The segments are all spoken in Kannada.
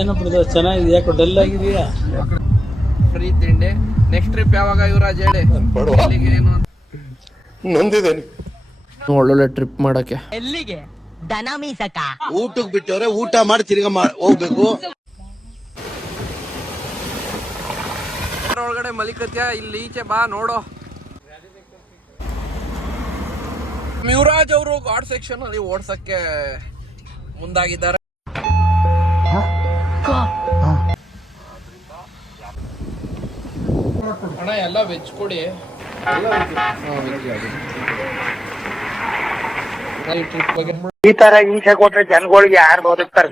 ಏನಪ್ಪ ಚೆನ್ನಾಗಿದೆ, ಯಾಕೋ ಡಲ್ ಆಗಿದೆಯಾ? ಫ್ರೀ ತಿಂಡಿ. ನೆಕ್ಸ್ಟ್ ಟ್ರಿಪ್ ಯಾವಾಗ ಯುವರಾಜ್ ಹೇಳಿ? ನೊಂದಿದ್ದೇನೆ. ಒಳ್ಳೊಳ್ಳೆ ಟ್ರಿಪ್ ಮಾಡಕ್ಕೆ ಎಲ್ಲಿಗೆ? ದನ ಮೀಸಕ ಊಟಕ್ಕೆ ಬಿಟ್ಟವ್ರೆ, ಊಟ ಮಾಡಿ ತಿರ್ಗಾ ಹೋಗ್ಬೇಕು. ಒಳಗಡೆ ಮಲಿಕತ್ಯ, ಇಲ್ಲಿ ಈಚೆ ಬಾ ನೋಡೋ. ಯುವರಾಜ್ ಅವರು ಗಾಡ್ ಸೆಕ್ಷನ್ ಅಲ್ಲಿ ಓಡ್ಸಕ್ಕೆ ಮುಂದಾಗಿದ್ದಾರೆ. ಅಣ್ಣ ಎಲ್ಲ ವೆಜ್ ಕೊಡಿ. ಈ ತರ ಹಿಂಸೆ ಕೊಟ್ರೆ ಜನಗಳಿಗೆ ಯಾರು ಬದುಕ್ತಾರ?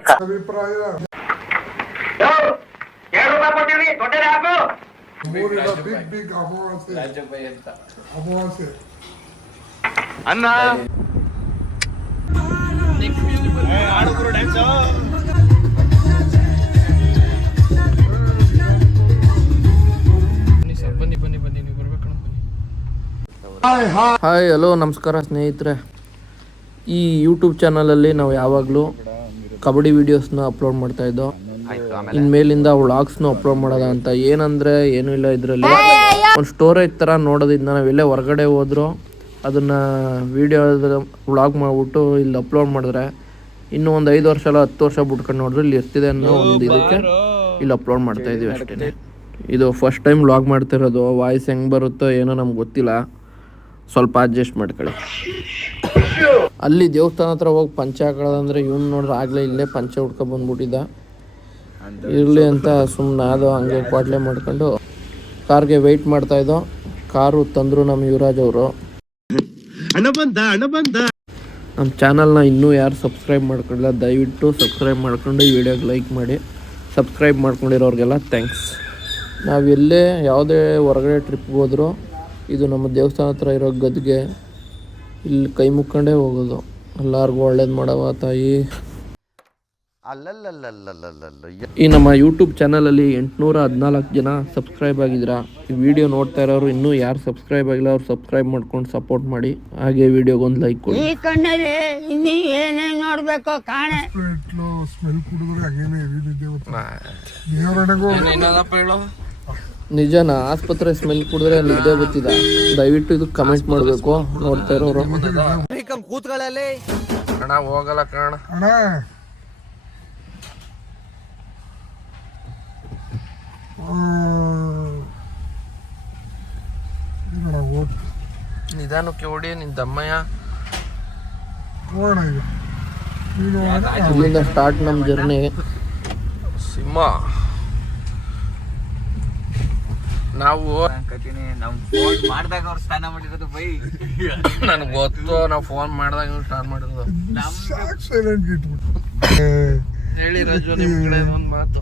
ಅನ್ನ ಬನ್ನಿ ನೀವು ಬರ್ಬೇಕಣ್ಣ. ಹಾಯ್ ಹಲೋ ನಮಸ್ಕಾರ ಸ್ನೇಹಿತರೆ. ಈ ಯೂಟ್ಯೂಬ್ ಚಾನಲಲ್ಲಿ ನಾವು ಯಾವಾಗಲೂ ಕಬಡ್ಡಿ ವೀಡಿಯೋಸ್ನ ಅಪ್ಲೋಡ್ ಮಾಡ್ತಾ ಇದ್ದೋ. ಇನ್ಮೇಲಿಂದ ವ್ಲಾಗ್ಸ್ನ ಅಪ್ಲೋಡ್ ಮಾಡೋದ ಅಂತ. ಏನಂದರೆ ಏನೂ ಇಲ್ಲ, ಇದರಲ್ಲಿ ಒಂದು ಸ್ಟೋರೇಜ್ ಥರ ನೋಡೋದ್ರಿಂದ ನಾವೆಲ್ಲೇ ಹೊರಗಡೆ ಹೋದ್ರು ಅದನ್ನು ವೀಡಿಯೋ ವ್ಲಾಗ್ ಮಾಡಿಬಿಟ್ಟು ಇಲ್ಲಿ ಅಪ್ಲೋಡ್ ಮಾಡಿದ್ರೆ ಇನ್ನೂ ಒಂದು 5 ವರ್ಷ ಅಲ್ಲ 10 ವರ್ಷ ಬಿಟ್ಕೊಂಡು ನೋಡಿದ್ರೆ ಇಲ್ಲಿ ಇರ್ತಿದೆ ಅನ್ನೋ ಒಂದು ಇದಕ್ಕೆ ಇಲ್ಲಿ ಅಪ್ಲೋಡ್ ಮಾಡ್ತಾ ಇದೀವಿ ಅಷ್ಟೇ. ಇದು ಫಸ್ಟ್ ಟೈಮ್ ವ್ಲಾಗ್ ಮಾಡ್ತಿರೋದು. ವಾಯ್ಸ್ ಹೆಂಗೆ ಬರುತ್ತೋ ಏನೋ ನಮ್ಗೆ ಗೊತ್ತಿಲ್ಲ, ಸ್ವಲ್ಪ ಅಡ್ಜಸ್ಟ್ ಮಾಡ್ಕೊಳ್ಳಿ. ಅಲ್ಲಿ ದೇವಸ್ಥಾನ ಹತ್ರ ಹೋಗಿ ಪಂಚೆ ಹಾಕೊಳ್ಳೋದಂದ್ರೆ ಇವ್ನು ನೋಡ್ರೆ ಆಗಲೇ ಇಲ್ಲೇ ಪಂಚೆ ಹುಡ್ಕೊ ಬಂದ್ಬಿಟ್ಟಿದ್ದ. ಇರಲಿ ಅಂತ ಸುಮ್ಮನೆ ಅದು ಹಂಗೆ ಕ್ವಾಟ್ಲೆ ಮಾಡ್ಕೊಂಡು ಕಾರ್ಗೆ ವೆಯ್ಟ್ ಮಾಡ್ತಾಯಿದ್ದೋ. ಕಾರು ತಂದರು ನಮ್ಮ ಯುವರಾಜ್ ಅವರು. ನಮ್ಮ ಚಾನಲ್ನ ಇನ್ನೂ ಯಾರು ಸಬ್ಸ್ಕ್ರೈಬ್ ಮಾಡ್ಕೊಂಡಿಲ್ಲ ದಯವಿಟ್ಟು ಸಬ್ಸ್ಕ್ರೈಬ್ ಮಾಡ್ಕೊಂಡು ಈ ವಿಡಿಯೋಗೆ ಲೈಕ್ ಮಾಡಿ. ಸಬ್ಸ್ಕ್ರೈಬ್ ಮಾಡ್ಕೊಂಡಿರೋರಿಗೆಲ್ಲ ಥ್ಯಾಂಕ್ಸ್. ನಾವೆಲ್ಲೇ ಯಾವುದೇ ಹೊರಗಡೆ ಟ್ರಿಪ್ಗೆ ಹೋದರೂ ಇದು ನಮ್ಮ ದೇವಸ್ಥಾನ ಹತ್ರ ಇರೋ ಗದ್ಗೆ, ಇಲ್ಲಿ ಕೈ ಮುಕ್ಕೊಂಡೇ ಹೋಗೋದು. ಎಲ್ಲರಿಗೂ ಒಳ್ಳೇದು ಮಾಡವ ತಾಯಿ. ಈ ನಮ್ಮ ಯೂಟ್ಯೂಬ್ ಚಾನಲಲ್ಲಿ 814 ಜನ ಸಬ್ಸ್ಕ್ರೈಬ್ ಆಗಿದ್ದೀರಾ. ಈ ವಿಡಿಯೋ ನೋಡ್ತಾ ಇರೋರು ಇನ್ನೂ ಯಾರು ಸಬ್ಸ್ಕ್ರೈಬ್ ಆಗಿಲ್ಲ ಅವ್ರು ಸಬ್ಸ್ಕ್ರೈಬ್ ಮಾಡ್ಕೊಂಡು ಸಪೋರ್ಟ್ ಮಾಡಿ. ಹಾಗೆ ವಿಡಿಯೋಗೆ ಒಂದು ಲೈಕ್ ಕೊಡಿ. ಈ ಕಣ್ಣಲ್ಲಿ ಇನ್ನೂ ಏನೇನು ನೋಡ್ಬೇಕು ಕಾಣೆ. ನಿಜನಾ? ಆಸ್ಪತ್ರೆ ಸ್ಮೆಲ್ ಕುಡಿದ್ರೆ ನಿದ್ದೆ ಗೊತ್ತಿದ? ದಯವಿಟ್ಟು ಇದು ಕಮೆಂಟ್ ಮಾಡಬೇಕು ನೋಡ್ತಾ ಇರೋರು. ಕೂತ್ಗಳಲ್ಲಿ ಅಣ್ಣ ಹೋಗಲ್ಲ ಕಾಣ. ನಿಧಾನಕ್ಕೆ ಓಡಿ ನಿನ್ ದಮ್ಮಯ್ಯ. ಇಲ್ಲಿಂದ ಸ್ಟಾರ್ಟ್ ನಮ್ಮ ಜರ್ನಿ. ಸಿಂಹ ನಾವು ಮಾಡಿದಾಗ ಅವ್ರು ಸ್ನಾನ ಮಾಡಿರೋದು ಬೈ ನನಗೆ ಗೊತ್ತು. ನಾವು ಫೋನ್ ಮಾಡಿದಾಗ ಸ್ಟಾರ್ಟ್ ಮಾಡಿರೋದು. ಹೇಳಿ ರಾಜು, ನಿಮ್ ಕಡೆ ಒಂದು ಮಾತು.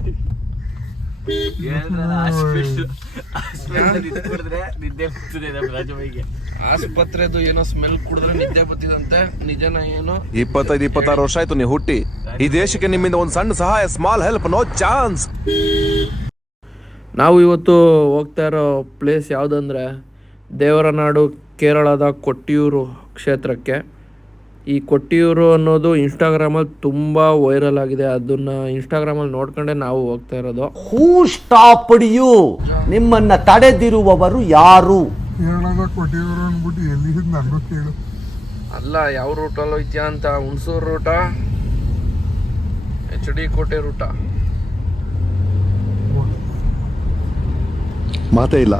ಆಸ್ಪತ್ರೆದು ಏನೋ ಸ್ಮೆಲ್ ಕುಡಿದ್ರೆ ನಿದ್ದೆ ಬರ್ತಿದಂತೆ. ನಿಜನ ಏನು? 25-26 ವರ್ಷ ಆಯ್ತು ನೀವು ಹುಟ್ಟಿ. ಈ ದೇಶಕ್ಕೆ ನಿಮ್ಮಿಂದ ಒಂದು ಸಣ್ಣ ಸಹಾಯ, ಸ್ಮಾಲ್ ಹೆಲ್ಪ್, ನೋ ಚಾನ್ಸ್. ನಾವು ಇವತ್ತು ಹೋಗ್ತಾ ಇರೋ ಪ್ಲೇಸ್ ಯಾವುದಂದ್ರೆ ದೇವರನಾಡು, ಕೇರಳದ ಕೊಟ್ಟಿಯೂರು ಕ್ಷೇತ್ರಕ್ಕೆ. ಈ ಕೊಟ್ಟಿಯೂರು ಅನ್ನೋದು ಇನ್ಸ್ಟಾಗ್ರಾಮಲ್ಲಿ ತುಂಬ ವೈರಲ್ ಆಗಿದೆ. ಅದನ್ನ ಇನ್ಸ್ಟಾಗ್ರಾಮಲ್ಲಿ ನೋಡ್ಕೊಂಡೆ ನಾವು ಹೋಗ್ತಾ ಇರೋದು. ಹೂ ಸ್ಟಾಪ್ಡ್ ಯು? ನಿಮ್ಮನ್ನ ತಡೆದಿರುವವರು ಯಾರು? ಕೇರಳದ ಕೊಟ್ಟಿಯೂರು ಅಂದ್ಬಿಟ್ಟು ಎಲ್ಲಿ ನನಗೂ ಕೇಳು. ಅಲ್ಲ, ಯಾವ ರೂಟಲ್ಲಿ ಹೋಯ್ತೀಯ ಅಂತ? ಹುಣಸೂರು ರೂಟಾ, HD ಕೋಟೆ ರೂಟಾ? ಮಾತೇ ಇಲ್ಲ.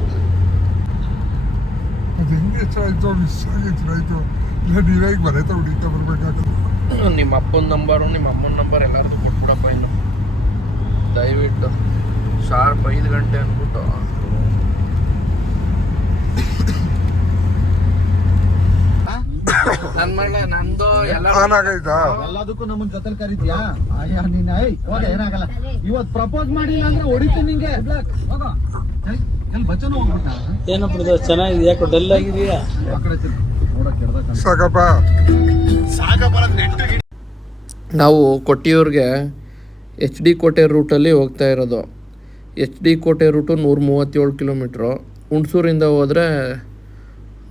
ಅದು ಹೆಂಗೆ ಹೆಚ್ಚಾಯ್ತು, ಮಿಸ್ ಆಗಿತ್ತು. ಇಲ್ಲ ನೀರಾಗಿ ಬರೈತ ಹುಡುಕ್ತಾ ಬರ್ಬೇಕಾಗ್ತದೆ. ನಿಮ್ಮ ಅಪ್ಪನ ನಂಬರು ನಿಮ್ಮ ಅಮ್ಮನ ನಂಬರ್ ಎಲ್ಲರೂ ಕೊಟ್ಬಿಡಪ್ಪ. ಇನ್ನು ದಯವಿಟ್ಟು ಶಾರ್ಪ್ 5 ಗಂಟೆ ಅಂದ್ಬಿಟ್ಟು ನನ್ ಮಳೆ ನಂದು ಎಲ್ಲದಕ್ಕೂ ನಮ್ಮನ್ ಜೊತೆ ಕರೀತೀಯಾ? ನೀನ್ ಏನಾಗಲ್ಲ. ಇವತ್ತು ಪ್ರಪೋಸ್ ಮಾಡಿಲ್ಲ ಅಂದ್ರೆ ಹೊಡಿತೀನಿ ನಿಂಗೆ. ಏನಪ್ಪ ಚೆನ್ನಾಗಿದೆ, ಯಾಕೋ ಡಲ್ ಆಗಿದೆಯಾ? ನಾವು ಕೊಟ್ಟಿಯೂರ್ಗೆ HD ಕೋಟೆ ರೂಟಲ್ಲಿ ಹೋಗ್ತಾ ಇರೋದು. HD ಕೋಟೆ ರೂಟು 137 ಕಿಲೋಮೀಟ್ರು. ಹುಣಸೂರಿಂದ ಹೋದರೆ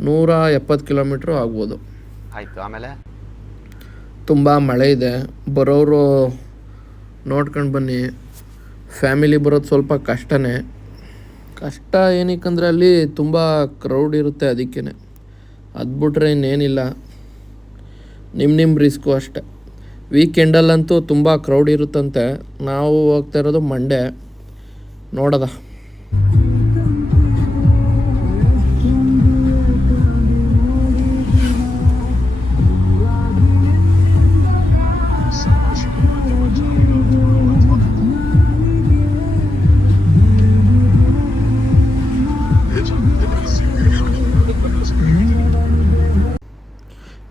170 ಕಿಲೋಮೀಟ್ರು ಆಗ್ಬೋದು. ಆಯ್ತು. ಆಮೇಲೆ ತುಂಬ ಮಳೆ ಇದೆ. ಬರೋರು ನೋಡ್ಕೊಂಡು ಬನ್ನಿ. ಫ್ಯಾಮಿಲಿ ಬರೋದು ಸ್ವಲ್ಪ ಕಷ್ಟನೇ. ಕಷ್ಟ ಏನಕ್ಕಂದರೆ ಅಲ್ಲಿ ತುಂಬ ಕ್ರೌಡ್ ಇರುತ್ತೆ, ಅದಕ್ಕೇ. ಅದು ಬಿಟ್ರೆ ಇನ್ನೇನಿಲ್ಲ, ನಿಮ್ಮ ರಿಸ್ಕು ಅಷ್ಟೆ. ವೀಕೆಂಡಲ್ಲಂತೂ ತುಂಬ ಕ್ರೌಡ್ ಇರುತ್ತಂತೆ. ನಾವು ಹೋಗ್ತಾ ಇರೋದು ಮಂಡೇ, ನೋಡೋದ.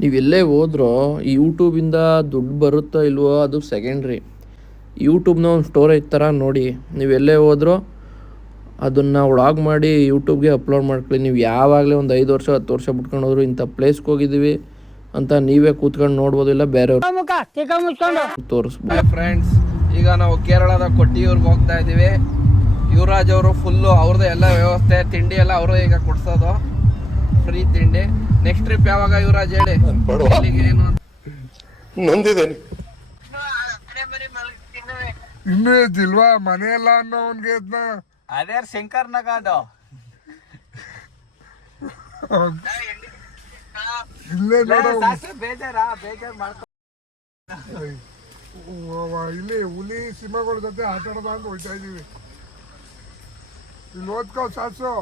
ನೀವೆಲ್ಲೇ ಹೋದ್ರೂ ಈ ಯೂಟ್ಯೂಬಿಂದ ದುಡ್ಡು ಬರುತ್ತೋ ಇಲ್ವೋ ಅದು ಸೆಕೆಂಡ್ರಿ. ಯೂಟ್ಯೂಬ್ನ ಒಂದು ಸ್ಟೋರೇಜ್ ಥರ ನೋಡಿ. ನೀವೆಲ್ಲೇ ಹೋದ್ರೂ ಅದನ್ನು ವ್ಲಾಗ್ ಮಾಡಿ ಯೂಟ್ಯೂಬ್ಗೆ ಅಪ್ಲೋಡ್ ಮಾಡ್ಕೊಳ್ಳಿ. ನೀವು ಯಾವಾಗಲೇ ಒಂದು 5 ವರ್ಷ 10 ವರ್ಷ ಬಿಟ್ಕೊಂಡು ಹೋದ್ರು ಇಂಥ ಪ್ಲೇಸ್ಗೆ ಹೋಗಿದ್ದೀವಿ ಅಂತ ನೀವೇ ಕೂತ್ಕೊಂಡು ನೋಡ್ಬೋದು, ಇಲ್ಲ ಬೇರೆಯವ್ರು ತೋರಿಸ್ಬೋದು. ಫ್ರೆಂಡ್ಸ್, ಈಗ ನಾವು ಕೇರಳದ ಕೊಟ್ಟಿಯೂರ್ಗೆ ಹೋಗ್ತಾ ಇದ್ದೀವಿ. ಯುವರಾಜ್ ಅವರು ಫುಲ್ಲು ಅವ್ರದ್ದು ಎಲ್ಲ ವ್ಯವಸ್ಥೆ, ತಿಂಡಿ ಎಲ್ಲ ಅವರೇ ಈಗ ಕೊಡ್ಸೋದು, ಫ್ರೀ ತಿಂಡಿ. ನೆಕ್ಸ್ಟ್ ಟ್ರಿಪ್ ಯಾವಾಗ ಯುವರಾಜ್ ಹೇಳಿ? ಏನು ನೊಂದಿದ್ದೇನೆ. ಇನ್ನೂ ಎದ್ದಿಲ್ವಾ? ಮನೆಯಲ್ಲ ಅನ್ನೋ ಅವನ್ಗೆ ಎದ್ನ. ಅದೇ ಶಂಕರ್ನಾಗ ಅದು ಇಲ್ಲೇ ನೋಡು, ಬೇಜಾರ್ ಮಾಡ್ಕೊ. ಇಲ್ಲಿ ಹುಲಿ ಸಿಂಹಗಳ ಜೊತೆ ಆಟ ಆಡೋದ ಅಂತ ಹೋಗ್ತಾ ಇದೀವಿ. ಇಲ್ಲಿ ಓದ್ಕೋ ಸಾಸು.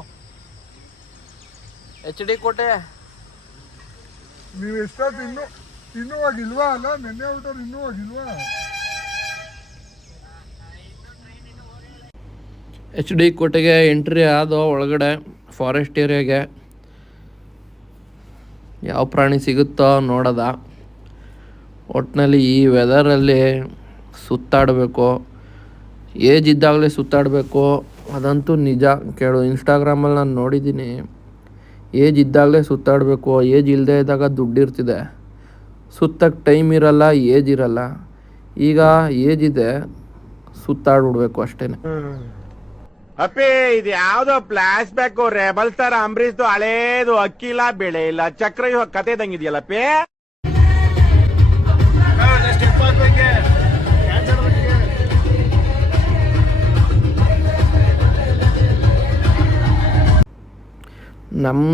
HD ಕೋಟೆ ನೀವು ಎಷ್ಟೊತ್ತು ಇನ್ನೂ ಹೋಗಿಲ್ವಾ? ಅಲ್ಲ ನೆನ್ನೆ ಹೊರಟವ್ರು ಇನ್ನೂ ಹೋಗಿಲ್ವಾ? HD ಕೋಟೆಗೆ ಎಂಟ್ರಿ ಆದೋ ಒಳಗಡೆ ಫಾರೆಸ್ಟ್ ಏರಿಯಾಗೆ. ಯಾವ ಪ್ರಾಣಿ ಸಿಗುತ್ತೋ ನೋಡೋದ. ಒಟ್ಟಿನಲ್ಲಿ ಈ ವೆದರಲ್ಲಿ ಸುತ್ತಾಡಬೇಕು, ಏಜ್ ಇದ್ದಾಗಲೇ ಸುತ್ತಾಡಬೇಕು, ಅದಂತೂ ನಿಜ. ಕೇಳು, ಇನ್ಸ್ಟಾಗ್ರಾಮಲ್ಲಿ ನಾನು ನೋಡಿದ್ದೀನಿ, ಏಜ್ ಇದ್ದಾಗಲೇ ಸುತ್ತಾಡಬೇಕು, ಏಜ್ ಇಲ್ಲದೆ ಇದ್ದಾಗ ದುಡ್ಡಿರ್ತಿದೆ, ಸುತ್ತಕ್ಕೆ ಟೈಮ್ ಇರಲ್ಲ, ಏಜ್ ಇರಲ್ಲ. ಈಗ ಏಜ್ ಇದೆ, ಸುತ್ತಾಡ್ಬಿಡ್ಬೇಕು ಅಷ್ಟೇ. ಅಪ್ಪಿ, ಇದು ಯಾವ್ದೋ ಫ್ಲಾಶ್ ಬ್ಯಾಕ್ ರೆಬಲ್ ತರ ಅಂಬರೀಶ್ದು ಹಳೇದು, ಅಕ್ಕಿಲ್ಲ ಬೆಳೆ ಇಲ್ಲ ಚಕ್ರ ಕತೆ ಇದಂಗಿದೆಯಲ್ಲಪ್ಪಿ.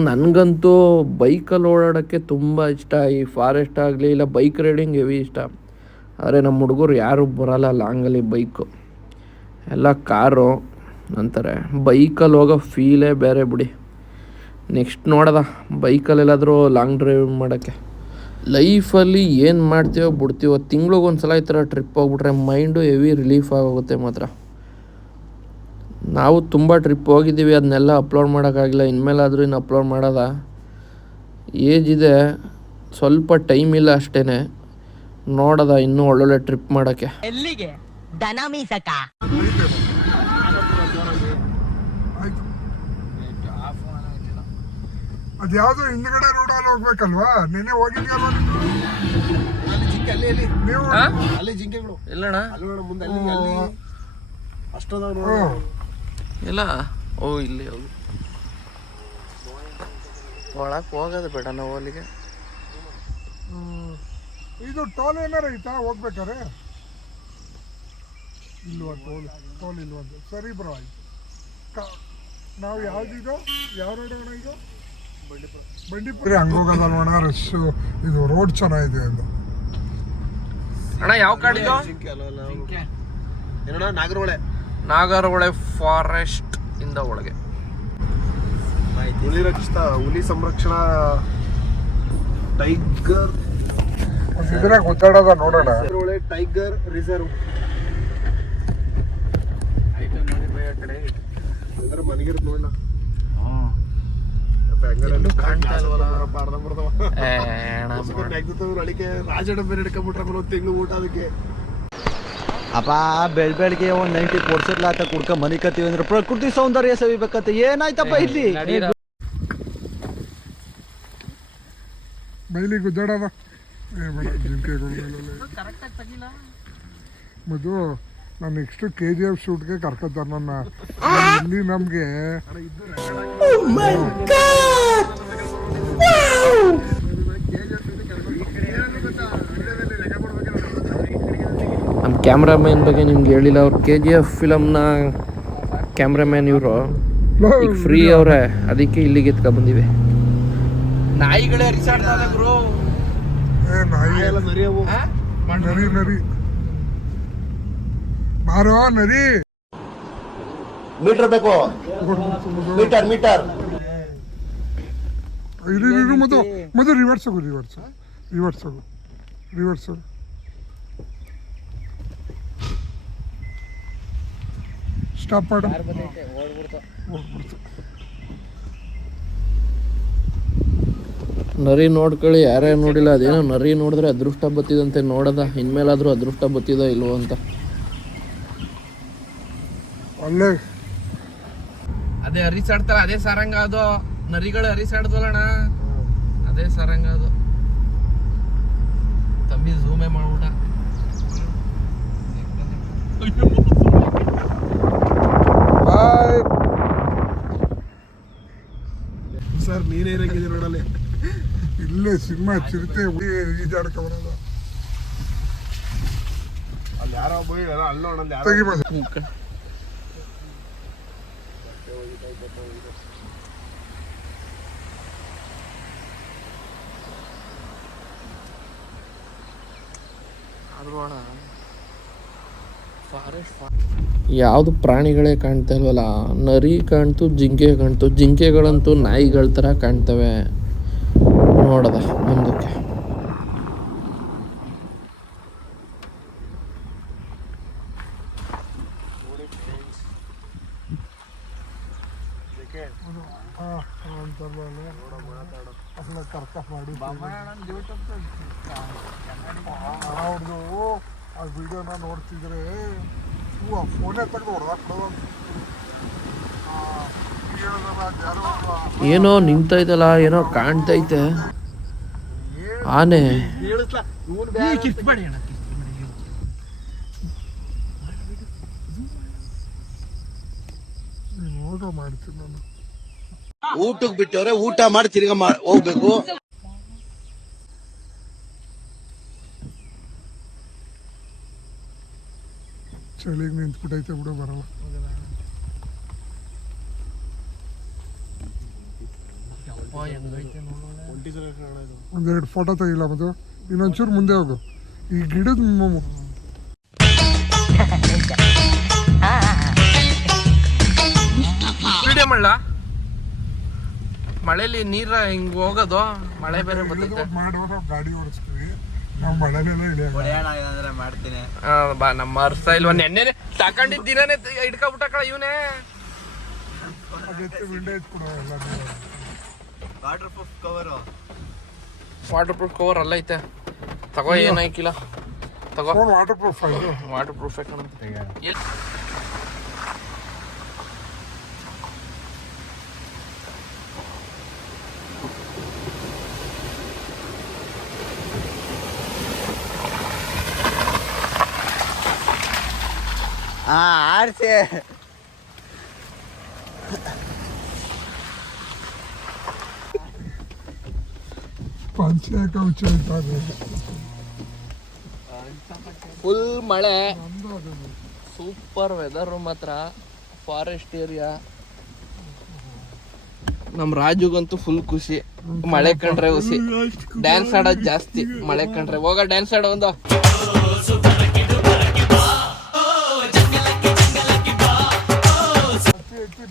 ನನಗಂತೂ ಬೈಕಲ್ಲಿ ಓಡಾಡೋಕ್ಕೆ ತುಂಬ ಇಷ್ಟ. ಈ ಫಾರೆಸ್ಟ್ ಆಗಲಿ ಇಲ್ಲ ಬೈಕ್ ರೈಡಿಂಗ್ ಹೆವಿ ಇಷ್ಟ. ಆದರೆ ನಮ್ಮ ಹುಡುಗರು ಯಾರೂ ಬರೋಲ್ಲ ಲಾಂಗಲ್ಲಿ, ಬೈಕು ಎಲ್ಲ ಕಾರು ಅಂತಾರೆ. ಬೈಕಲ್ಲಿ ಹೋಗೋ ಫೀಲೇ ಬೇರೆ ಬಿಡಿ. ನೆಕ್ಸ್ಟ್ ನೋಡೋದ ಬೈಕಲ್ಲೆಲ್ಲಾದರೂ ಲಾಂಗ್ ಡ್ರೈವ್ ಮಾಡೋಕ್ಕೆ. ಲೈಫಲ್ಲಿ ಏನು ಮಾಡ್ತೀವೋ ಬಿಡ್ತೀವೋ, ತಿಂಗ್ಳಿಗೊಂದು ಸಲ ಈ ಥರ ಟ್ರಿಪ್ ಹೋಗ್ಬಿಟ್ರೆ ಮೈಂಡು ಹೆವಿ ರಿಲೀಫ್ ಆಗೋಗುತ್ತೆ ಮಾತ್ರ. ನಾವು ತುಂಬ ಟ್ರಿಪ್ ಹೋಗಿದ್ದೀವಿ, ಅದನ್ನೆಲ್ಲ ಅಪ್ಲೋಡ್ ಮಾಡೋಕ್ಕಾಗಿಲ್ಲ. ಇನ್ಮೇಲಾದರೂ ಇನ್ನು ಅಪ್ಲೋಡ್ ಮಾಡೋದ. ಏಜ್ ಇದೆ, ಸ್ವಲ್ಪ ಟೈಮ್ ಇಲ್ಲ ಅಷ್ಟೇ. ನೋಡೋದ ಇನ್ನೂ ಒಳ್ಳೊಳ್ಳೆ ಟ್ರಿಪ್ ಮಾಡೋಕ್ಕೆ. ಎಲ್ಲಿಗೆ? ದನ ಮೀಸಕ. ಅದ್ಯಾವ್ದು ಹಿಂದ್ಗಡೆ ರೋಡಲ್ಲಿ ಹೋಗ್ಬೇಕಲ್ವಾ? ನೆನ್ನೆ ಹೋಗಿದ್ಯಲ್ವಾ ನೀವು? ಅಲ್ಲಿ ಜಿಂಕೆಗಳು ಎಲ್ಲಣ್ಣ? ಅಲ್ಲಿ ಮುಂದೆ ಅಲ್ಲಿ ಅಷ್ಟೊಂದು ಇಲ್ಲ. ಓ, ಇಲ್ಲಿ ಹೋಗಿ ಒಳಗೆ ಹೋಗೋದು ಬೇಡ ನಾವು ಅಲ್ಲಿಗೆ. ಇದು ಟೋಲ್ ಏನಾರ ಐತಾ ಹೋಗ್ಬೇಕಾರೆ? ಇಲ್ವಾ ಟೋಲ್ ಇಲ್ವಂತ? ಸರಿ ಬ್ರೋ, ಆಯ್ತು. ನಾವು ಯಾವ್ದಿದೋ ಯಾವ ರೋಡ್ ಅಣ್ಣ ಇದು? ಬಂಡೀಪುರ. ಹಂಗ ಹೋಗೋದಲ್ವಣ, ರಶ್ಶು. ಇದು ರೋಡ್ ಚೆನ್ನಾಗಿದೆ ಅಂತ. ಅಣ್ಣ ಯಾವ ಕಾಡಿದು? ಏನಣ್ಣ? ನಾಗರಹೊಳೆ ಫಾರೆಸ್ಟ್ ಇಂದ ಒಳಗೆ. ಹುಲಿ ಸಂರಕ್ಷಣಾ ಟೈಗರ್ ಇದ್ರಾಗ ಗೊತ್ತಾಡೋದ ನೋಡೋಣ. Tiger reserve. ಮನೆಗಿರ್ ನೋಡ ಅಳಿಕೆ ರಾಜಡ ಬೇರೆ ಹಿಡ್ಕೊಂಡ್ಬಿಟ್ರೆ ಒಂದು ತಿಂಗಳು ಊಟ ಅದಕ್ಕೆ. ಅಪ್ಪ ಬೆಳಗ್ಗೆ ಒಂದ್ 90 ಕೊಡ್ಸಿರ್ಲ ಅಂತ ಕುಡ್ಕ ಮನಿ ಕತ್ತೀವಿ ಅಂದ್ರೆ ಪ್ರಕೃತಿ ಸೌಂದರ್ಯ ಸವಿಬೇಕಂತ ಏನಾಯ್ತಪ್ಪ ಇಲ್ಲಿ? ಬೈಲಿ ಗುದ್ದಾಡೋದ ಜಿಂಕೆಗಳು. ಮದು, ನಾನು ನೆಕ್ಸ್ಟ್ KGF ಶೂಟ್ಗೆ ಕರ್ಕೊತಾರೆ ನನ್ನ. ಇಲ್ಲಿ ನಮ್ಗೆ ನಮ್ಮ ಕ್ಯಾಮ್ರಾಮ್ಯಾನ್ ಬಗ್ಗೆ ನಿಮ್ಗೆ ಹೇಳಿಲ್ಲ, ಅವ್ರು KGF ಫಿಲಮ್ನ ಕ್ಯಾಮ್ರಾಮ್ಯಾನ್ ಇವರು ಈಗ ಫ್ರೀ ಅವ್ರೆ, ಅದಕ್ಕೆ ಇಲ್ಲಿಗೆ ಎತ್ಕೊ ಬಂದಿವೆ. ನಾಯಿಗಳೇ ರಿಸಾಡ್ತಾವೆ ಬ್ರೋ. ನಾಯಿ ಎಲ್ಲ ನರಿ ಅವು. ನರಿ ಬಾರೋ ನರಿ. ಮೀಟರ್ ಬೇಕು, ಮೀಟರ್ ಇರು ಮೊದಲು ರಿವರ್ಸ್ ಹೋಗು. ಸ್ಟಾಪ್ ಮಾಡು. ನರಿ ನೋಡ್ಕೊಳ್ಳಿ, ಯಾರ್ಯಾರು ನೋಡಿಲ್ಲ. ಅದೇನೋ ನರಿ ನೋಡಿದ್ರೆ ಅದೃಷ್ಟ ಬತ್ತಿದಂತೆ, ನೋಡದ ಇನ್ಮೇಲಾದ್ರೂ ಅದೃಷ್ಟ ಬತ್ತಿದೋ ಇಲ್ವೋ ಅಂತ. ಒಳ್ಳೆ ಅದೇ ಹರಿಸಾಡ್ತಾರ, ಅದೇ ಸಾರಂಗ ಅದು. ನರಿಗಳು ಹರಿಸಾಡ್ದಲ್ಲಣ್ಣ, ಅದೇ ಸಾರಂಗ ಅದು. ತಮ್ಮಿ ಝೂಮೇ ಮಾಡ್ಬಿಟ್ಟ. ಬಾಯ್ ಸರ್, ನೀನೇ ಇರಂಗಿದೆ ನೋಡಲ್ಲಿ. ಇಲ್ಲೇ ಸಿನಿಮಾ ಚಿರತೆ ಈಜಾಡ್ಕೊಂಬರೋದು. ಅಲ್ಲಿ ಯಾರೋ ಅಲ್ಲಿ ನೋಡಲ್ಲಿ ತೆಗಿಬೋದು. ಯಾವುದು ಪ್ರಾಣಿಗಳೇ ಕಾಣ್ತಾ ಇಲ್ವಲ್ಲ. ನರಿ ಕಾಣ್ತು, ಜಿಂಕೆ ಕಾಣ್ತು. ಜಿಂಕೆಗಳಂತೂ ನಾಯಿಗಳ ಥರ ಕಾಣ್ತವೆ. ನೋಡದ ಮುಂದಕ್ಕೆ ಅವ್ರದ್ದು ಆ ವಿಡಿಯೋನ ನೋಡ್ತಿದ್ರೆ ಫೋನೇ ತೆಗೆದು ಹೊಡೆದಾಕ್ಬಿಡೋದು. ಏನೋ ನಿಂತೈತಲ್ಲ, ಏನೋ ಕಾಣ್ತೈತೆ. ಆನೆ ನೋಡೋ ಮಾಡ್ತೀನಿ ನಾನು. ಊಟಕ್ಕೆ ಬಿಟ್ಟವ್ರೆ, ಊಟ ಮಾಡಿ ತಿರ್ಗಾ ಹೋಗ್ಬೇಕು. ಚಳಿಗೆ ನಿಂತ್ಬಿಟ್ಟೈತೆ ಬಿಡು, ಬರಲ್ಲ. ಒಂದೆರಡು ಫೋಟೋ ತೆಗಿಲ್ಲ ಮದು. ಇನ್ನೊಂಚೂರು ಮುಂದೆ ಹೋಗು. ಈ ಗಿಡದ ವಿಡಿಯೋ ಮಾಡಲ. ಮಳೆಲಿ ನೀರ ಹಿಂಗ್ ಹೋಗೋದು, ಮಳೆ ಬೇರೆ ಬರ್ತೈತೆ. ಮಾಡುವಾಗ ಗಾಡಿ ಓಡಿಸ್ತೀವಿ ನಾವು, ಮಳೆಲೆಲ್ಲ ಇಳಿಯೋಣ. ಮಾಡ್ತೀನಿ. ಬಾ, ನಮ್ಮ ಅರ್ಥ ಇಲ್ವ. ನೆನ್ನೆ ತಕೊಂಡಿದ್ದ ದಿನನೇ ಹಿಡ್ಕೊಬಿಟ್ಟಕಳ ಇವನೇ. ವಿಂಡೋ ಎತ್ಕೊಡೋ ಎಲ್ಲ. Water proof cover. Water proof cover ಅಲ್ಲ ಐತೆ, ತಗೋ. ಏನಾಯ್ಕಿಲ್ಲ ತಗೋ. ವಾಟರ್ ಪ್ರೂಫ್ ಇದು. ವಾಟರ್ ಪ್ರೂಫ್ ಯಾಕಂತ ಆರ್ಸಿ ಪಂಚೆ ಕೌಚ ಇದ್ದಾರೆ. ಫುಲ್ ಮಳೆ, ಸೂಪರ್ ವೆದರ್ ಮಾತ್ರ. Forest area. ನಮ್ಮ ರಾಜುಗಂತೂ ಫುಲ್ ಖುಷಿ. ಮಳೆ ಕಂಡ್ರೆ ಖುಷಿ. ಡ್ಯಾನ್ಸ್ ಆಡೋದು ಜಾಸ್ತಿ ಮಳೆ ಕಂಡ್ರೆ. ಹೋಗ ಡ್ಯಾನ್ಸ್ ಆಡೋ ಒಂದು.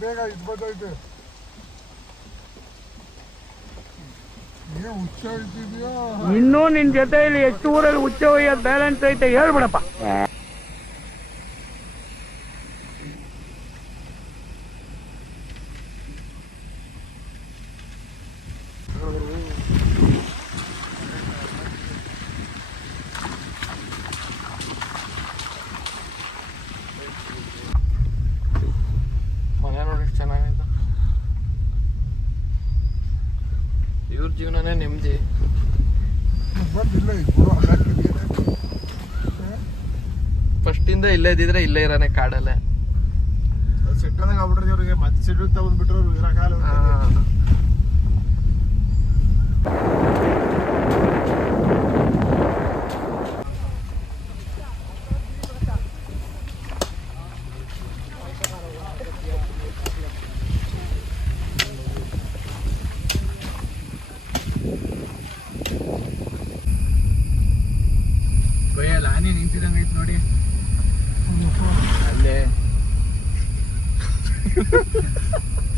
ಬೇಗ ಇದು ಬಂದೈತೆ. ಹುಚ್ಚ ಇದ್ದಿದ್ಯಾ? ಇನ್ನೂ ನಿನ್ ಜೊತೆಯಲ್ಲಿ ಎಷ್ಟು ಊರಲ್ಲಿ ಹುಚ್ಚ ಒಯ್ಯೋದು ಬ್ಯಾಲೆನ್ಸ್ ಐತೆ ಹೇಳ್ಬಿಡಪ್ಪ. ಮನೆ ನೋಡಿ ಎಷ್ಟು ಚೆನ್ನಾಗೈತೆ. ಇವ್ರ ಜೀವನನೇ ನೆಮ್ಮದಿ. ಫಸ್ಟಿಂದ ಇಲ್ಲೇ ಇದ್ದಿದ್ರೆ ಇಲ್ಲೇ ಇರೋನೆ ಕಾಡಲ್ಲೇ. ಸೆಟ್ಟದಾಗ ಆಗ್ಬಿಟ್ರೆ ಅವ್ರಿಗೆ ಮತ್ತೆ ಸಿಟ್ಟು ತಗೊಂಡ್ಬಿಟ್ರು ಇರಕಾಲ.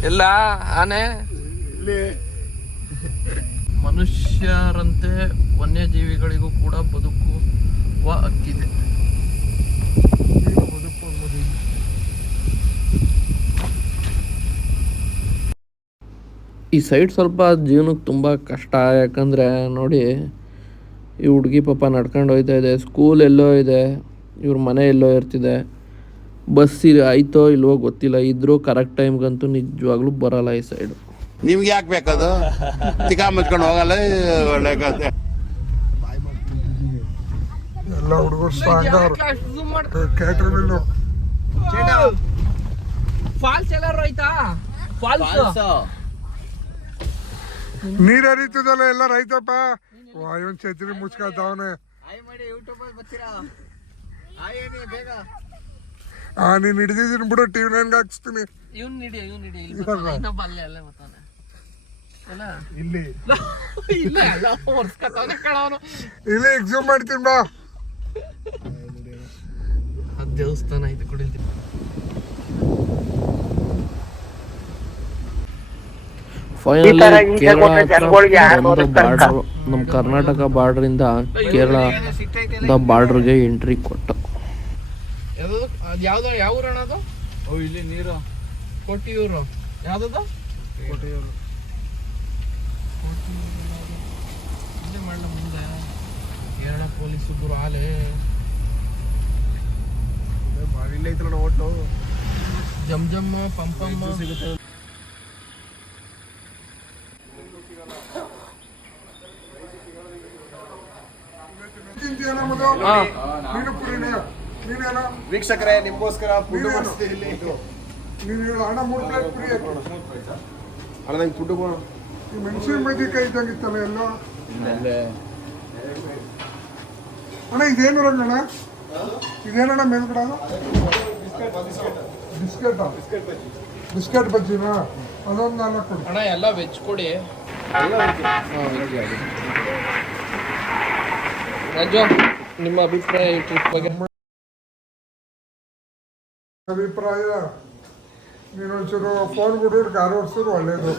ಎಲ್ಲ ಆನೆ ಮನುಷ್ಯರಂತೆ ವನ್ಯಜೀವಿಗಳಿಗೂ ಕೂಡ ಬದುಕುವ ಹಕ್ಕಿದೆ. ಈ ಸೈಡ್ ಸ್ವಲ್ಪ ಜೀವನಕ್ಕೆ ತುಂಬ ಕಷ್ಟ, ಯಾಕಂದರೆ ನೋಡಿ ಈ ಹುಡುಗಿ ಪಾಪ ನಡ್ಕೊಂಡು ಹೋಗ್ತಾ ಇದೆ, ಸ್ಕೂಲ್ ಎಲ್ಲೋ ಇದೆ, ಇವ್ರ ಮನೆ ಎಲ್ಲೋ ಇರ್ತಿದೆ, ಬಸ್ ಆಯ್ತೋ ಇಲ್ವೋ ಗೊತ್ತಿಲ್ಲ, ಇದ್ರೂ ಕರೆಕ್ಟ್ ಟೈಮ್ಗಂತೂ ನಿಜವಾಗ್ಲೂ ಬರಲ್ಲ ಈ ಸೈಡು. ನಿಮ್ಗೆ ಯಾಕೆ ಬೇಕದು? ಚಿಕ್ಕ ಮುಚ್ಕೊಂಡು ಹೋಗಲ್ಲ. ಒಳ್ಳೆ ಕತೆ. ಎಲ್ಲ ಹುಡುಗರು ಸ್ಟ್ರಾಂಗ್ ಅವ್ರು. ಕ್ಯಾಟ್ರಿಬಿಲ್ಲು ಫಾಲ್ಸ್ ಎಲ್ಲಾರು ಆಯ್ತಾ? ಫಾಲ್ಸ್ ನೀರ್ ಹರಿತದಲ್ಲ ಎಲ್ಲ ರೈತಪ್ಪ. ಇವನ್ ಛತ್ರಿ ಮುಚ್ಕೊತಾವನೆ. ನೀನ್ ಹಿಡಿದಿದ್ದೀನಿ ಬಿಡು, ಟಿವಿ ನೈನ್ಗೆ ಹಾಕ್ಸ್ತೀನಿ. ಇಲ್ಲಿ ಎಕ್ಸಾಮ್ ಮಾಡ್ತೀನಿ ಬಾ. ದೇವಸ್ಥಾನ ಐತೆ ಕುಡಿಲ್ತಿ. ಫೈನಲಿ ನಮ್ಮ ಕರ್ನಾಟಕ ಬಾರ್ಡರ್ ಇಂದ ಕೇರಳದ ಬಾರ್ಡರ್ಗೆ ಎಂಟ್ರಿ ಕೊಟ್ಟು. ಯಾವ್ದು ಯಾವ ಊರಣ ಅದು? ಇಲ್ಲಿ ನೀರು ಕೊಟ್ಟಿಯೂರು. ಯಾವ್ದದು? ಕೊಟ್ಟಿಯೂರು. ಮುಂದೆ ಕೇರಳ ಪೊಲೀಸ್ ಒಬ್ಬರು ಆಲೆ ಇಲ್ಲ ಐತಲ್ಲ ಒಟ್ಟು ಜಮ್ ಜಮ್ ಪಂಪಮ್ಮ ಸಿಗುತ್ತೆ. ವೀಕ್ಷಕರೇ, ನಿಮ್ಗೋಸ್ಕರ ಫುಡ್ ಮಾಡಿಸ್ತೀನಿ. ಹಣ 3 ಪ್ಲೇಟ್ ಫ್ರೀ ಆಯ್ತು. ಅಲ್ಲ ನಂಗೆ ಫುಡ್ ಮೆಣಸಿನ ಬಜ್ಜಿಕಾಯಿ ಇದ್ದಂಗಿತ್ತಲ್ಲ ಎಲ್ಲ. ಅಣ್ಣ ಇದೇನು ರಂಗಣ್ಣ? ಇದೇನಣ್ಣ ಮೇಲ್ಗಡೆ? ಬಿಸ್ಕೆಟ್ ಬಜ್ಜಿನಾ? ಅದೊಂದು 4 ಕೊಡಿ ಅಣ್ಣ. ಎಲ್ಲ ವೆಜ್ ಕೊಡಿ. ರಾಜು, ನಿಮ್ಮ ಅಭಿಪ್ರಾಯ ಈ ಟ್ರಿಪ್ ಬಗ್ಗೆ? ಅಭಿಪ್ರಾಯ ನೀನೊಂಚೂರು ಫೋನ್ ಬಿಡೋರು ಕಾರು ಓಡಿಸೋರು ಒಳ್ಳೇದು.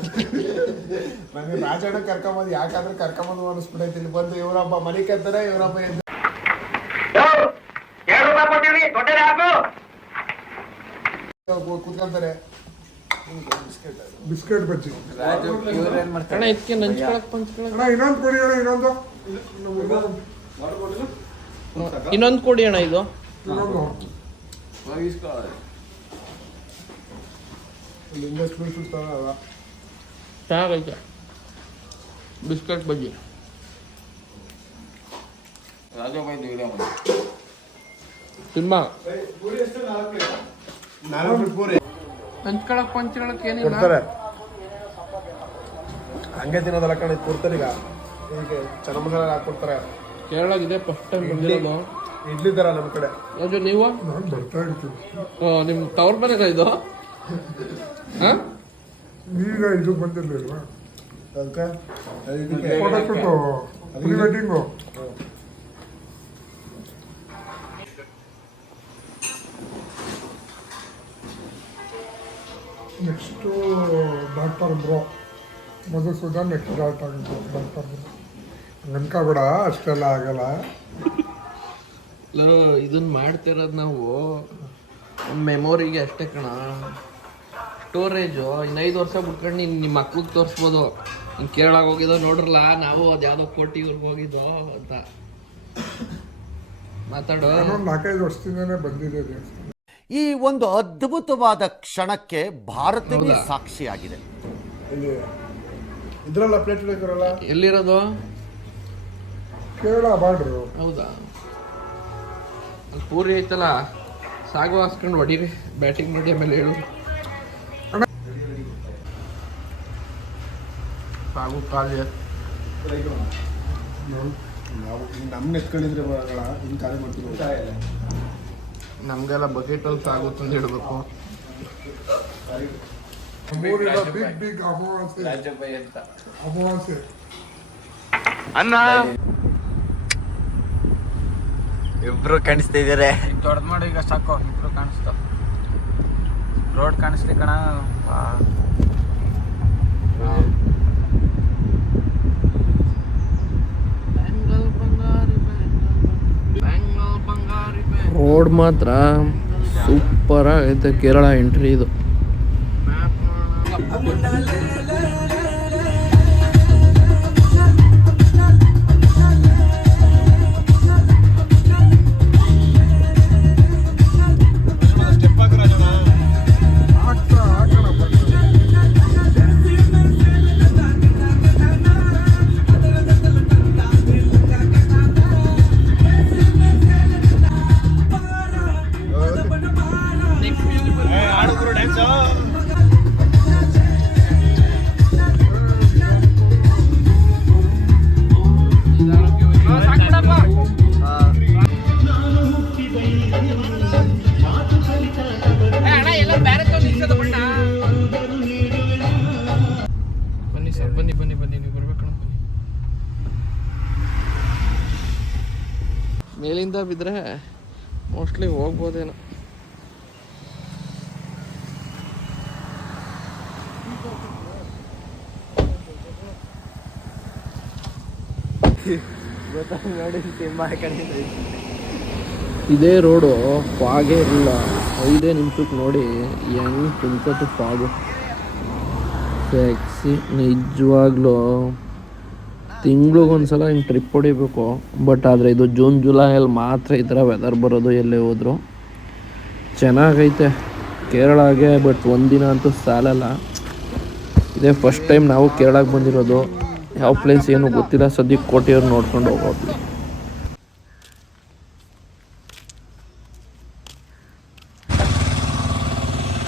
ನನಗೆ ರಾಜಣ್ಣ ಕರ್ಕೊಂಬಂದು ಯಾಕಾದ್ರೆ ಕರ್ಕೊಂಬಂದು ಅನಿಸ್ಬಿಟ್ಟೈತಿ. ಇಲ್ಲಿ ಬಂದು ಇವರೊಬ್ಬ ಮನೆ ಕತ್ತಾರೆ, ಇವರೊಬ್ಬ ಕೂತ್ಕೊಂತಾರೆ. ಬಿಸ್ಕೆಟ್ ಬಜ್ಜಿ ಅಣ್ಣ, ಇದಕ್ಕೆ ನಂಚ್ಕೊಳಕ್ ಪಂಚ್ಕೊಳಕ್ ಅಣ್ಣ ಇನ್ನೊಂದು ಕೊಡಿ ಅಣ್ಣ. ಇನ್ನೊಂದು ಕೊಡಿ ಅಣ್ಣ. ಇದು ಚೆನ್ನಾಗೈತೆ ಬಿಸ್ಕೆಟ್ ಬಜ್ಜಿ. ಸಿನಿಮಾ ಹಂಚ್ಕೊಳಕ್ ಪಂಚ್ಕೊಳಕ್ ಏನಿಲ್ಲ, ಹಂಗೆ ತಿನ್ನೋದಲ್ಲ ಕಣ. ಕೊಡ್ತಾರೆ ಈಗ ಚೆನ್ನ ಮಸಾಲ ಹಾಕೊಡ್ತಾರೆ. ಕೇರಳಗಿದೆ ಫಸ್ಟ್ ಟೈಮ್ ಬಂದಿರೋದು. ಇಡ್ಲಿ ತರ ನಮ್ಮ ಕಡೆ. ರಾಜು, ನೀವು ನಾನು ಬರ್ತಾ ಇರ್ತೀನಿ. ನಿಮ್ ತವ್ರ ಮನೆಗ ಇದು? ಈಗ ಇದು ಬಂದಿರ್ಲಿಲ್ವಾ ಅದಕ್ಕೆ photo pre wedding? Next doctor bro Madhusudan. Next doctor bro. ಅನ್ಕೋಬೇಡ, ಅಷ್ಟೆಲ್ಲ ಆಗಲ್ಲ. ಇದನ್ನ ಮಾಡ್ತಿರೋದು ನಾವು ಮೆಮೊರಿಗೆ ಅಷ್ಟೇ ಕಣ. ಸ್ಟೋರೇಜು ಇನ್ನು 5 ವರ್ಷ ಬಿಟ್ಕೊಂಡು ನಿಮ್ಮ ಮಕ್ಳಿಗೆ ತೋರಿಸ್ಬೋದು. ಇನ್ನು ಕೇರಳಕ್ಕೆ ಹೋಗಿದ್ದೋ ನೋಡ್ರಲ್ಲ, ನಾವು ಅದು ಯಾವುದೋ ಕೋಟಿಯೂರ್ಗೆ ಹೋಗಿದ್ದೋ ಅಂತ ಮಾತಾಡೋ. 4-5 ವರ್ಷದಿಂದನೇ ಬಂದಿದೆ ದೇವಸ್ಥಾನ. ಈ ಒಂದು ಅದ್ಭುತವಾದ ಕ್ಷಣಕ್ಕೆ ಭಾರತವೇ ಸಾಕ್ಷಿಯಾಗಿದೆ. ಇದ್ರಲ್ಲ ಪ್ಲೇಟ್ ಇರಲ್ಲ. ಎಲ್ಲಿರೋದು? ಕೇರಳ ಬಾರ್ಡ್ರು. ಹೌದಾ? ಪೂರಿ ಐತಲ್ಲ, ಸಾಗು ಹಾಸ್ಕೊಂಡು ಹೊಡೀರಿ, ಬ್ಯಾಟಿಂಗ್ ಮಾಡಿ ಆಮೇಲೆ ಹೇಳು. ಸಾಗು ಕಾಲಿ ನಾವು ನಮ್ಮನ್ನ ಎತ್ಕೊಂಡಿದ್ರೆ ಬರಲ್ಲ, ಹಿಂಗೆ ಖಾಲಿ ಮಾಡ್ತೀವಿ. ನಮಗೆಲ್ಲ ಬಕೆಟಲ್ಲಿ ಸಾಗು ತಂದು ಇಡಬೇಕು. ಬಿಗ್ ಅಮಾವಾಸ್ಯೆ ಅಣ್ಣ ಇಬ್ರು ಕಾಣಿಸ್ತಾ ಇದಾರೆ. ದೊಡ್ಡ ಮಾಡಿ ಈಗ ಸಾಕು, ಇಬ್ರು ಕಾಣಿಸ್ತಾವ. ರೋಡ್ ಕಾಣಿಸ್ಲಿ ಕಣ. ರೋಡ್ ಮಾತ್ರ ಸೂಪರ್ ಆಗೈತೆ. ಕೇರಳ ಎಂಟ್ರಿ ಇದು. ಬನ್ನಿ ಸರ್, ಬನ್ನಿ ನೀವು ಬರ್ಬೇಕಣ್ಣ. ಮೇಲಿಂದ ಬಿದ್ದರೆ ಮೋಸ್ಟ್ಲಿ ಹೋಗ್ಬೋದೇನೋ. ಇದೇ ರೋಡು ಫಾಗೇ ಇಲ್ಲ. 5 ನಿಮಿಷಕ್ಕೆ ನೋಡಿ ಹೆಂಗೆ ತುಂಬ್ಕೊತು ಫಾಗು. ಟ್ಯಾಕ್ಸಿ ನಿಜವಾಗ್ಲೂ ತಿಂಗ್ಳಿಗೊಂದ್ಸಲ ಹಿಂಗೆ ಟ್ರಿಪ್ ಹೊಡಿಬೇಕು. ಬಟ್ ಆದರೆ ಇದು ಜೂನ್ ಜುಲೈಯಲ್ಲಿ ಮಾತ್ರ ಈ ಥರ ವೆದರ್ ಬರೋದು. ಎಲ್ಲೇ ಹೋದ್ರು ಚೆನ್ನಾಗೈತೆ ಕೇರಳಗೆ. ಬಟ್ ಒಂದಿನ ಅಂತೂ ಸಾಲಲ್ಲ. ಇದೇ ಫಸ್ಟ್ ಟೈಮ್ ನಾವು ಕೇರಳಕ್ಕೆ ಬಂದಿರೋದು. ಯಾವ ಪ್ಲೇಸ್ ಏನು ಗೊತ್ತಿಲ್ಲ. ಸದ್ಯಕ್ಕೆ ಕೋಟೆಯವ್ರು ನೋಡ್ಕೊಂಡು ಹೋಗೋದು.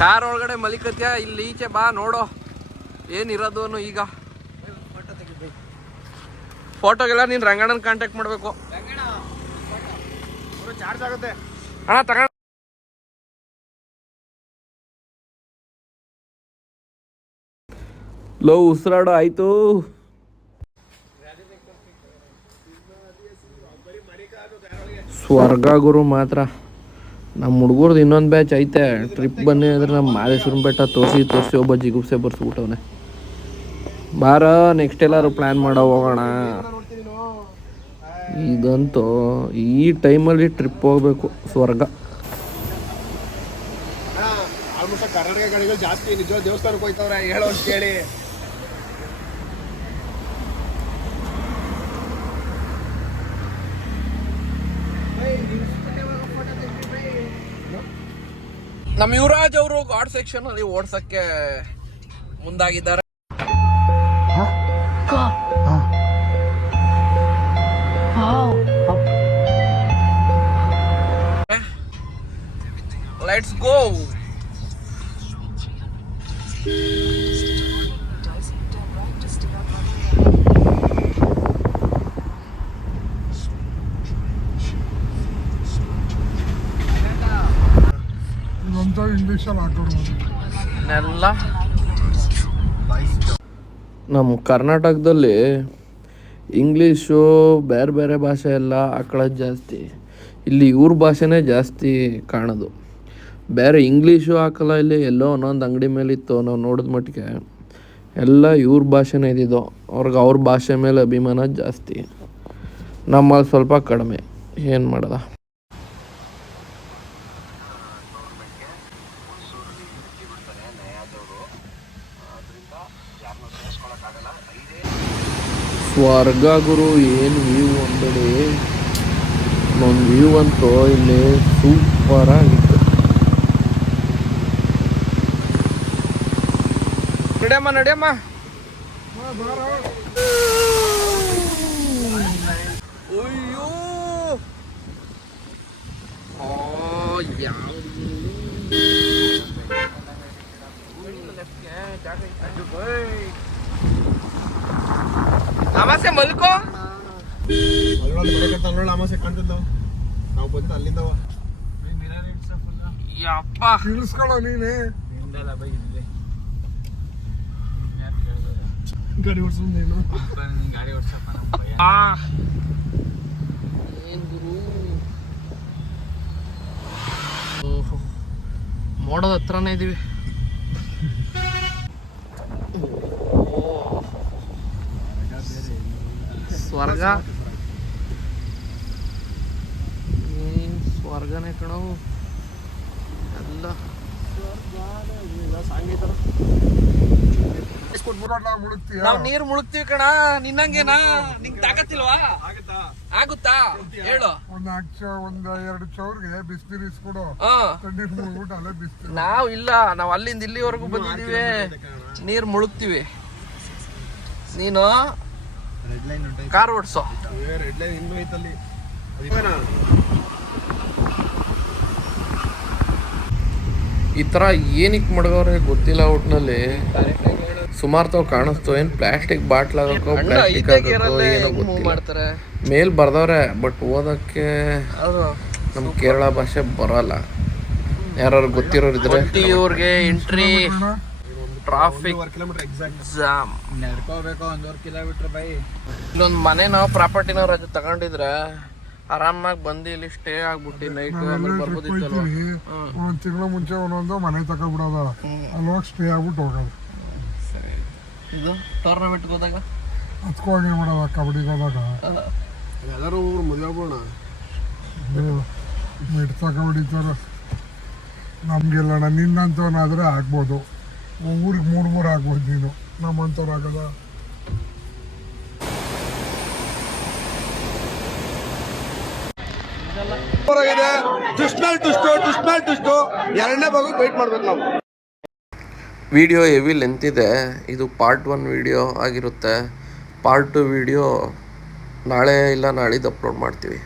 ಕಾರ್ ಒಳಗಡೆ ಮಲಿಕತ್ಯ, ಇಲ್ಲಿ ಈಚೆ ಬಾ ನೋಡೋ ಏನಿರೋದು. ಈಗ ಫೋಟೋಗೆಲ್ಲ ನೀನು ರಂಗಣ್ಣನ ಕಾಂಟ್ಯಾಕ್ಟ್ ಮಾಡಬೇಕು. ಚಾರ್ಜ್ ಆಗುತ್ತೆ ಅಣ್ಣ ತಗೊಂಡು ಲೋ ಉಸಿರಾಡೋ ಆಯ್ತು. ಸ್ವರ್ಗ ಗುರು ಮಾತ್ರ. ನಮ್ಮ ಹುಡುಗರ್ದು ಇನ್ನೊಂದು ಬ್ಯಾಚ್ ಐತೆ. ಟ್ರಿಪ್ ಬನ್ನಿ ಅಂದರೆ ನಮ್ಮ ಮಾದೇಶ್ವರನ ಬೆಟ್ಟ ತೋರಿಸಿ ಒಬ್ಬ ಜಿಗುಪ್ಸೆ ಬರ್ಸ್ಬಿಟ್ಟವನೆ. ಬಾರ ನೆಕ್ಸ್ಟ್ ಎಲ್ಲಾರು ಪ್ಲ್ಯಾನ್ ಮಾಡೋ ಹೋಗೋಣ. ಇದಂತೂ ಈ ಟೈಮಲ್ಲಿ ಟ್ರಿಪ್ ಹೋಗ್ಬೇಕು. ಸ್ವರ್ಗ. ಆಲ್ಮೋಸ್ಟ್ ಕರ್ನಾಟಕ ಗಾಡಿಗಳು ಜಾಸ್ತಿ ನಿಜ ದೇವಸ್ಥಾನಕ್ಕೆ ಹೋಯ್ತವ್ರೆ ಹೇಳೋ ಅಂತ ಕೇಳಿ. ನಮ್ಮ ಯುವರಾಜ್ ಅವರು ಗಾಡ್ ಸೆಕ್ಷನ್ ಅಲ್ಲಿ ಓಡ್ಸಕ್ಕೆ ಮುಂದಾಗಿದ್ದಾರೆ. Let's go. ಇಂಗ್ಲೀಷಲ್ಲಿ ಹಾಕೋರು ಎಲ್ಲ ನಮ್ಮ ಕರ್ನಾಟಕದಲ್ಲಿ ಇಂಗ್ಲೀಷು ಬೇರೆ ಬೇರೆ ಭಾಷೆ ಎಲ್ಲ ಹಾಕೊಳ್ಳೋದು ಜಾಸ್ತಿ. ಇಲ್ಲಿ ಇವ್ರ ಭಾಷೆನೇ ಜಾಸ್ತಿ ಕಾಣೋದು. ಬೇರೆ ಇಂಗ್ಲೀಷು ಹಾಕಲ್ಲ. ಇಲ್ಲಿ ಎಲ್ಲೋ ಒಂದೊಂದು ಅಂಗಡಿ ಮೇಲೆ ಇತ್ತು ನಾವು ನೋಡಿದ ಮಟ್ಟಿಗೆ. ಎಲ್ಲ ಇವ್ರ ಭಾಷೆನೇ ಇದ್ದಿದ್ದು. ಅವ್ರಿಗೆ ಅವ್ರ ಭಾಷೆ ಮೇಲೆ ಅಭಿಮಾನ ಜಾಸ್ತಿ. ನಮ್ಮಲ್ಲಿ ಸ್ವಲ್ಪ ಕಡಿಮೆ. ಏನು ಮಾಡೋದ. ಸ್ವರ್ಗ ಗುರು. ಏನು ವ್ಯೂ ಅಂಬೇಡಿ. ಒಂದು ವ್ಯೂ ಅಂತೂ ಇಲ್ಲಿ ಸೂಪರ್ ಆಗಿತ್ತು. ನಡಿಯಮ್ಮ. ಅಯ್ಯೋ ಅಮಾಸೆ ಮಲ್ಕೋ. ಅಮಾಸೆ ಕಾಣ್ತಿದ್ದಾವ. ನಾವು ಬಂದು ಅಲ್ಲಿಂದ ಯಪ್ಪ ತಿಳಿಸ್ಕೊಳ್ಳೋ ನೀನೇ. ಗಾಡಿ ಓಡಿಸೋದು ನೀನು. ಗಾಡಿ ಓಡಿಸಪ್ಪ. ಏನ್ ಗುರು. ಮೋಡದ ಹತ್ರನೇ ಇದೀವಿ. ಸ್ವರ್ಗ ಏನ್ ಸ್ವರ್ಗನೇ ಕಣವು ಎಲ್ಲ. ನಾವ್ ನೀರ್ ಮುಳುಗ್ತೀವಿ ಕಣ, ನಿನ್ನಂಗೇನಾ? ನಿಂಗ್ ತಾಕತ್ತಿಲ್ವಾ? ಆಗುತ್ತಾ ಹೇಳು. ಒಂದ್ 2 ಚೌರ್ಗೆ ಬಿಸಿನೀರು ಇಸ್ಕೊಡು. ತಣ್ಣೀರ್ ಮುಳುಗ್ಬಿಟ್ಟು ಅಲ್ಲೇ ಬಿಸ್ತೀವಿ. ನಾವ್ ಇಲ್ಲ, ನಾವ್ ಅಲ್ಲಿಂದ ಇಲ್ಲಿವರೆಗೂ ಬಂದಿದೀವಿ, ನೀರ್ ಮುಳುಗ್ತೀವಿ. ನೀನು ಕಾರ್ ಓಡ್ಸೋ. ಈ ತರ ಏನಕ್ಕೆ ಮಡಗವ್ರೆ ಗೊತ್ತಿಲ್ಲ. ಒಟ್ನಲ್ಲಿ ಸುಮಾರು ತಾವ್ ಕಾಣಿಸ್ತು. ಏನ್ ಪ್ಲಾಸ್ಟಿಕ್ ಬಾಟ್ಲ್ ಆಗಕ್ಕೋ ಪ್ಲಾಸ್ಟಿಕ್ ಆಗಕ್ಕೋ ಏನೋ ಗೊತ್ತಿಲ್ಲ. ಮೇಲ್ ಬರ್ದವ್ರೆ, ಬಟ್ ಓದಕ್ಕೆ ನಮ್ ಕೇರಳ ಭಾಷೆ ಬರಲ್ಲ. ಯಾರು ಗೊತ್ತಿರೋರು ಇದ್ರೆ ಇವ್ರಿಗೆ ಎಂಟ್ರಿ ಟ್ರಾಫಿಕ್ ಜಾಮ್. ಇಲ್ಲೊಂದ್ ಮನೆನೋ ಪ್ರಾಪರ್ಟಿನೋ ರಜೆ ತಗೊಂಡಿದ್ರೆ ಆರಾಮಾಗಿ ಬಂದು ಇಲ್ಲಿ ಸ್ಟೇ ಆಗ್ಬಿಟ್ಟು ನೈಟ್ ಆಮೇಲೆ ಬರ್ಬೋದಿತ್ತಲ್ವ. ಒಂದ್ ತಿಂಗಳ ಮುಂಚೆ ಒಂದೊಂದು ಮನೆ ತಗೊಂಡ್ಬಿಡೋದ, ಅಲ್ಲಿ ಹೋಗಿ ಸ್ಟೇ ಆಗ್ಬಿಟ್ಟು ಹೋಗೋದು. ಇದು ಟೂರ್ನಮೆಂಟ್ಗೆ ಹೋದಾಗ ಅದಕ್ಕೂ ಹಾಗೆ ಮಾಡೋದ, ಕಬಡ್ಡಿಗೆ ಹೋದಾಗ ಎಲ್ಲರೂ ಮದುವೆ ಹೋಗೋಣ. ಮಿಡ್ತ ಕಬಡ್ಡಿತಾರ ನಮ್ಗೆಲ್ಲಣ್ಣ. ನಿನ್ನಂತವನಾದ್ರೆ ಆಗ್ಬೋದು, ಊರಿಗೆ 3 ಆಗ್ಬೋದು. ನೀನು ನಮ್ಮಂತವ್ರು ಆಗದ. ಎರಡನೇ ಭಾಗಕ್ಕೆ ವೆಯ್ಟ್ ಮಾಡ್ಬೇಕು ನಾವು. ವಿಡಿಯೋ ಹೆವಿ ಲೆಂತ್ ಇದೆ. ಇದು ಪಾರ್ಟ್ 1 ವಿಡಿಯೋ ಆಗಿರುತ್ತೆ. ಪಾರ್ಟ್ 2 ವಿಡಿಯೋ ನಾಳೆ ಇಲ್ಲ ನಾಳಿದ್ದು ಅಪ್ಲೋಡ್ ಮಾಡ್ತೀವಿ.